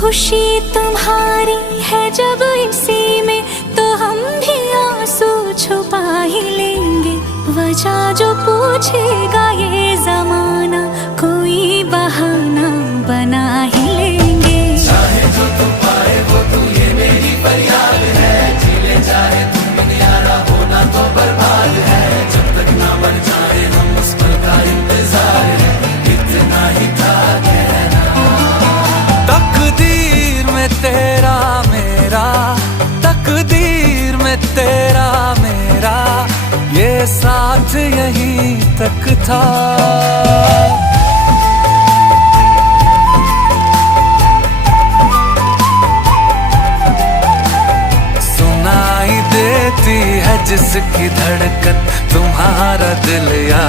खुशी तुम्हारी है जब इसी में, तो हम भी आंसू छुपा ही लेंगे। वजह जो पूछेगा ये जमाना, कोई बहाना बना ही लेंगे। चाहे जो तू पाए वो तू, ये मेरी फरियाद है। जीले चाहे तुम यारा, होना तो बर्बाद है। जब तक ना बन जाए हम, उस पल का इंतजार है। इतना ही था कहना। तकदीर में तेरा मेरा, तकदीर में तेरा मेरा, ये साथ यहीं तक था। सुनाई देती है जिसकी धड़कन, तुम्हारा दिल या